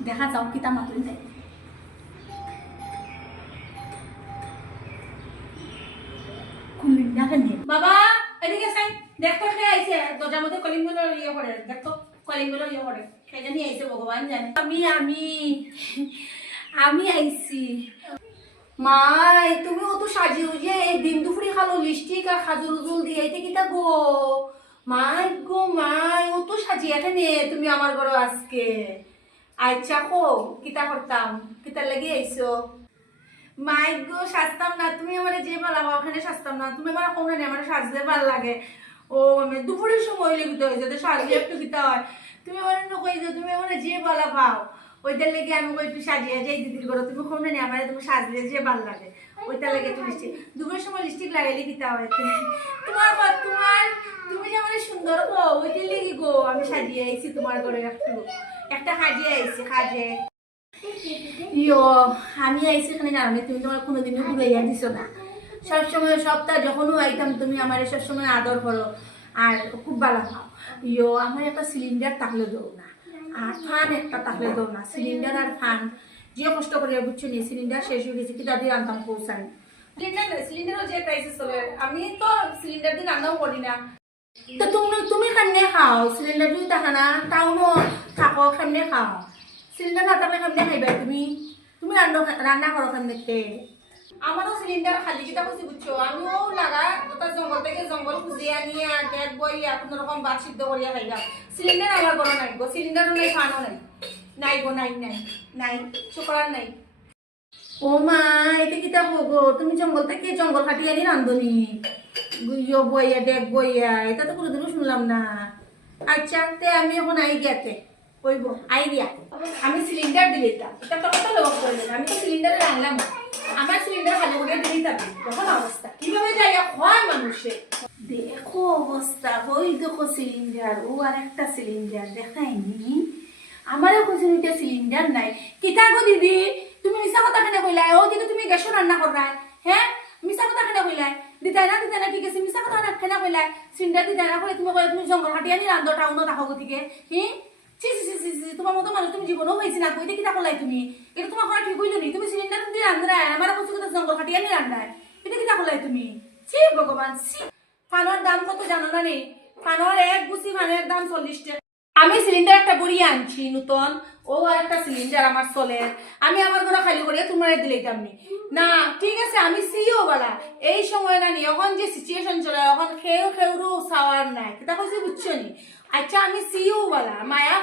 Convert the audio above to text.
দেখা যাও কিতা মাতুন যায় খুললি দেখেন বাবা এদিকে চাই দেখতো কে আইছে দরজার মধ্যে কলিং বেল ইয়ে করে দেখতো কলিং বেল ইয়ে করে কে জানি আইছে ভগবান জানে আমি আইছি মাই তুমি অত সাজিও যে এই দিন দুপুরে খালো লিপস্টিক আর খাজুর উজুল দিয়ে এতে কিতা গো মাই অত সাজিয়ে এখানে তুমি আমার ঘরে আজকে আচ্ছা কো কিতা করতাম কিতা লাগি আইছো মাই গো সাজতাম না তুমি আমার যে ভালো ওখানে সাজতাম না তুমি আমার কোন না আমার সাজতে ভালো লাগে ও আমি দুপুরের সময় লিখতে হয়েছে তো সাজলে একটু কিতা হয় তুমি আমার কই যে তুমি আমার যে ভালো পাও ওইটার লেগে আমি একটু সাজিয়ে যাই দিদির ঘরে তুমি কোন না আমার তুমি সাজলে যে ভালো লাগে ওইটার লেগে একটু লিপস্টিক দুপুরের সময় লিপস্টিক লাগাইলে কিতা হয় তুমি যে আমার সুন্দর গো ওইটার লেগে গো আমি সাজিয়ে আইছি তোমার ঘরে একটা সাজিয়ে আইছি সাজে ইয়ো আমি আইছি এখানে জানি তুমি তোমার কোনোদিনও ঘুরাইয়া দিছো না সবসময় সপ্তাহ যখনও আইতাম তুমি আমার সবসময় আদর করো আর খুব ভালো খাও ইয়ো আমার একটা সিলিন্ডার থাকলে দেও না আর ফান একটা থাকলে দেও না সিলিন্ডার আর ফান যে কষ্ট করিয়া বুঝছো নি সিলিন্ডার শেষ হয়ে গেছে কি দাদি আনতাম পৌঁছাই সিলিন্ডারও যে ক্রাইসিস চলে আমি তো সিলিন্ডার দিয়ে রান্নাও করি না তো তুমি কেমনে খাও সিলিন্ডার যদি থাকে না টাউনও থাকো কেমনে খাও সিলিন্ডার না থাকলে কেমনে খাইবা তুমি রান্না করো কেমনে আমারও সিলিন্ডার খালি কিতা করছি বুঝছো আমিও লাগা ওটা জঙ্গল থেকে জঙ্গল খুঁজিয়ে নিয়ে গ্যাস বইয়া কোনো রকম ভাত সিদ্ধ করিয়া খাইবা সিলিন্ডার আমার বড় নাই গো সিলিন্ডারও নাই ফানও নাই গো নাই শুক্রার নাই ও মা এটা কিতা গো তুমি জঙ্গল থেকে জঙ্গল কাটিয়ে নি রান্ধনি গুইয়ো বইয়া ডেক বইয়া এটা তো কোনোদিনও শুনলাম না আচ্ছা তে আমি এখন আই গিয়াতে কইব আই গিয়া আমি সিলিন্ডার দিলে এটা তো কত লোক করলেন আমি তো সিলিন্ডারে রান্নাম আমার সিলিন্ডার খালি করে দিলি তবে দেখো অবস্থা কিভাবে যায় হয় মানুষে দেখো অবস্থা ওই দেখো সিলিন্ডার ও আর একটা সিলিন্ডার দেখায়নি আমারও খুশিতে সিলিন্ডার নাই কিতা গো দিদি তুমি মিছা কথা কেন কইলা ও দিদি তুমি গ্যাসও রান্না করবা হ্যাঁ মিছা কথা কেন কইলা দিতাই না ঠিক আছে মিছা কথা কেন কইলা সিলিন্ডার দিতাই না কইলে তুমি জঙ্গল কাটিয়ে নি রান্ধো টাউনত থাকো গতিকে তোমার মতো মানুষ তুমি জীবনও হয়েছি না কইতে কিতা করলাই তুমি এটা তোমার করা ঠিক হইল নি তুমি সিলিন্ডার দিয়ে রান্ধায় আমার কিছু কথা জঙ্গল কাটিয়ে নি রান্ধায় এটা কিতা করলাই তুমি ছি ভগবান ছি ফানোর দাম কত জানো না নেই ফানোর এক গুছি ফানের দাম 40 টাকা আমি সিলিন্ডার একটা বড়িয়ে আনছি নতুন ও আর একটা সিলিন্ডার আমার চলের আমি আমার ঘরে খালি করিয়া তোমার দিলাইতাম না ঠিক আছে আমি সিও বলা এই সময় না নি এখন যে সিচুয়েশন চলে এখন খেয়েরও চাওয়ার নাই কিতা কইছি বুঝছো নি আচ্ছা আমি সিও বলা মায়া